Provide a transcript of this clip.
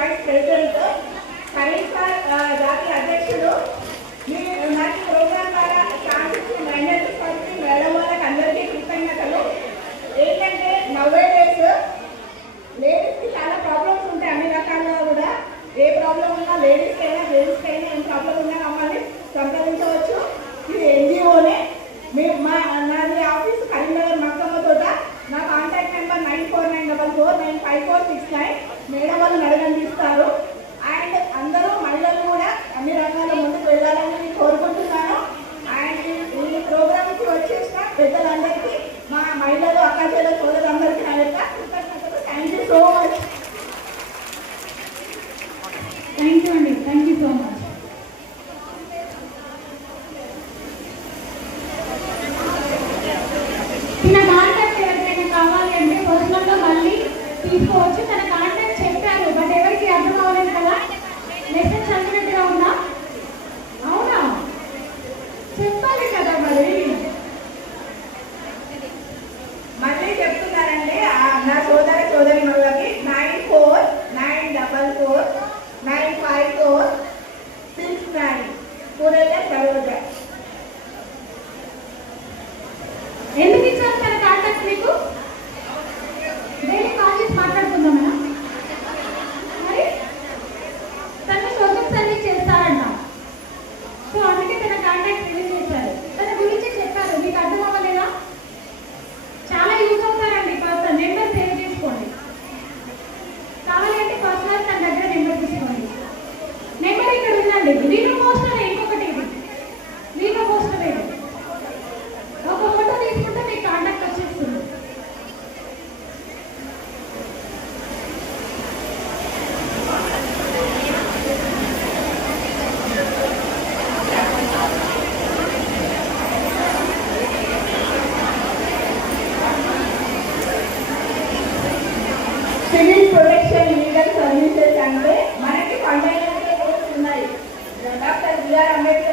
Vice president kharif జాతీయ అధ్యక్షుడు. నాకు ప్రోగ్రామ్ ద్వారా ఛాన్స్ ఇచ్చి మైనారిటీ పార్టీ మేడం వాళ్ళకి అందరికీ కృతజ్ఞతలు. ఏంటంటే నవ్వే డేస్ లేడీస్కి చాలా ప్రాబ్లమ్స్ ఉంటాయి, అన్ని రకాలుగా కూడా. ఏ ప్రాబ్లం ఉన్నా లేడీస్కి అయినా జెంట్స్కి అయినా ఏం ప్రాబ్లం ఉన్నా మమ్మల్ని సంప్రదించవచ్చు. ఇది ఎన్జిఓనే. నాది ఆఫీస్ కరీంనగర్ మక్కమ్మ తోట. నా కాంటాక్ట్ నెంబర్ 9494495469. మేడం వాళ్ళు నడగండిస్తారు. అండ్ అందరూ మహిళలు కూడా అన్ని రంగాల్లో ముందుకు వెళ్ళాలని నేను కోరుకుంటున్నాను. అండ్ ఈ ప్రోగ్రామ్కి వచ్చేసిన పెద్దలందరికీ, మా మహిళలు అక్క చెల్లెల సోదరులందరికీ నా యొక్క కృతజ్ఞతలు. Thank you so much. Thank you అండి, థ్యాంక్ యూ సో మచ్. తన కాంటాక్ట్ ఎవరికైనా కావాలి అంటే పర్సనల్గా మళ్ళీ తీసుకోవచ్చు. తన కాంటాక్ట్ చెప్పారు, బట్ ఎవరికి అర్థం అవ్వలేదు కదా. మెసేజ్ చదివినట్టుగా ఉందా? అవునా? చెప్పాలి కదా మరి. మళ్ళీ చెప్తున్నారండి నా సోదరి మళ్ళీ 94944546 పూరయ్య సరోజ. ఎందుకు ఇచ్చారు తన కాంటాక్ట్ మీకు? డైలీ కాల్ చేసి మాట్లాడుకుందామా? మరి తను సోషల్ సర్వీస్ చేస్తారంట, సో అందుకే తన కాంటాక్ట్ రిలీజ్ చేశారు. తన గురించి చెప్పారు, మీకు అర్థం అవ్వలేదా? చాలా యూజ్ అవుతారండి. పర్సనల్ నెంబర్ సేవ్ చేసుకోండి. కావాలి అంటే పర్సనల్ తన దగ్గర నెంబర్ తీసుకోండి. నెంబర్ ఇక్కడ ఉందండి. వీడియో పోస్టర్ ఇంకొకటి, ఇది వీడియో పోస్టర్ ఇది. ఒక ఫోటో తీసుకుంటే మీకు కాంటాక్ట్ వచ్చేస్తుంది. సివిల్ ప్రొటెక్షన్ లీగల్ సర్వీసెస్ అంటే మనకి ఫండమెంటల్ కోర్స్ ఉన్నాయి. Doctor B R Ambedkar